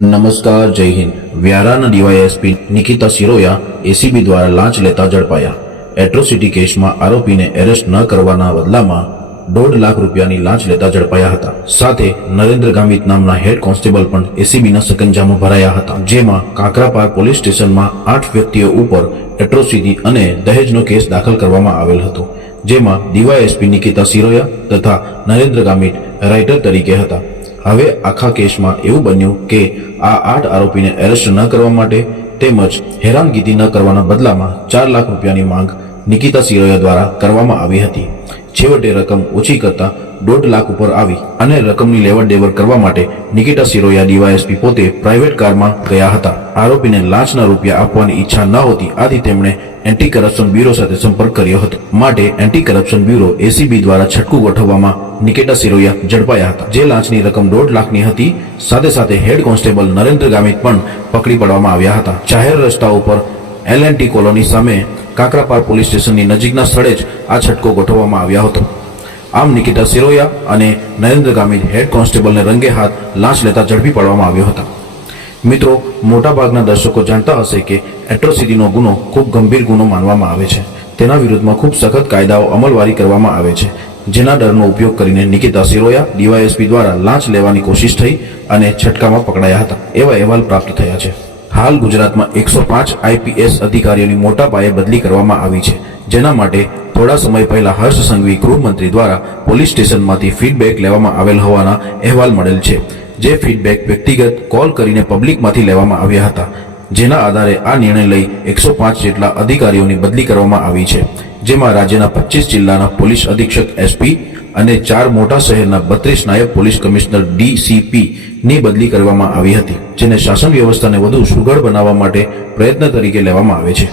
नमस्कार, जय Hind. व्याराना DYSP Nikita Siroya ACB દ્વારા લાંચ લેતા ઝડપાયા। એટ્રોસિટી કેસમાં આરોપીને એરેસ્ટ ન કરવાના બદલામાં 1.5 લાખ રૂપિયાની લાંચ લેતા ઝડપાયા હતા। સાથે નરેન્દ્ર ગામિત નામના હેડ કોન્સ્ટેબલ પણ એસીબીના સકંજામાં ભરાયા હતા, જેમાં કાકરાપાર પોલીસ સ્ટેશનમાં 8 વ્યક્તિઓ ઉપર એટ્રોસિટી અને દહેજનો કેસ દાખલ કરવામાં આવેલ હતો, જેમાં ડીવાયએસપી નિકિતા સિરોયા તથા નરેન્દ્ર ગામિત રાઇટર તરીકે હતા। હવે આખા કેસમાં એવું બન્યું કે આ 8 આરોપીને એરેસ્ટ ન કરવા માટે તેમજ હેરાનગતિ ન કરવાના બદલામાં 4 લાખ રૂપિયાની માંગ નિકિતા સિરોયા દ્વારા કરવામાં આવી હતી। છેવટે રકમ ઓછી કરતા 1.5 લાખ ઉપર આવી અને રકમની લેવડ દેવડ કરવા માટે નિકિતા સિરોયા ડીવાયએસપી પોતે પ્રાઇવેટ કારમાં ગયા હતા। આરોપીને લાંચના રૂપિયા આપવાની ઈચ્છા ન હોતી, આથી તેમણે એન્ટી કરપ્શન બ્યુરો સાથે સંપર્ક કર્યો હતો। માટે એન્ટી કરપ્શન બ્યુરો એસીબી દ્વારા છટકું ગોઠવવામાં નિકિતા સિરોયા ઝડપાયા હતા, જે લાંચની રકમ 1.5 લાખની હતી। સાથે સાથે હેડ કોન્સ્ટેબલ નરેન્દ્ર ગામિત પણ પકડી પાડવામાં આવ્યા હતા। જાહેર રસ્તા ઉપર L&T કોલોની સામે કાકરાપાર પોલીસ સ્ટેશનની નજીકના સ્થળે જ આ છટકો ગોઠવવામાં આવ્યો હતો। આમ નિકિતા સિરોયા અને નરેન્દ્ર ગામિત હેડ કોન્સ્ટેબલને રંગે હાથ લાંચ લેતા ઝડપી પાડવામાં આવ્યો હતા। મિત્રો, મોટાભાગના દર્શકો જાણતા હશે કે એટ્રોસિટીનો ગુનો ખૂબ ગંભીર ગુનો માનવામાં આવે છે। તેના વિરુદ્ધમાં ખૂબ સખત કાયદાઓ અમલવારી કરવામાં આવે છે, જેના ડરનો ઉપયોગ કરીને નિકિતા સિરોયા ડીવાયએસપી દ્વારા લાંચ લેવાની કોશિશ થઈ અને છટકામાં પકડાયા હતા, એવા અહેવાલ પ્રાપ્ત થયા છે। હાલ ગુજરાતમાં 105 આઈપીએસ અધિકારીઓની મોટા પાયે બદલી કરવામાં આવી છે, જેના માટે થોડા સમય પહેલા હર્ષ સંઘવી ગૃહમંત્રી દ્વારા પોલીસ સ્ટેશનમાંથી ફીડબેક લેવામાં આવેલ હોવાના અહેવાલ મળેલ છે। જે ફીડબેક વ્યક્તિગત કોલ કરીને પબ્લિકમાંથી લેવામાં આવ્યા હતા, જેના આધારે આ નિર્ણય લઈ 105 જેટલા અધિકારીઓની બદલી કરવામાં આવી છે, જેમાં રાજ્યના 25 જિલ્લાના પોલીસ અધિક્ષક એસપી અને 4 મોટા શહેરના 32 નાયબ પોલીસ કમિશનર ડીસીપી ની બદલી કરવામાં આવી હતી, જેને શાસન વ્યવસ્થાને વધુ સુઘડ બનાવવા માટે પ્રયત્ન તરીકે લેવામાં આવે છે।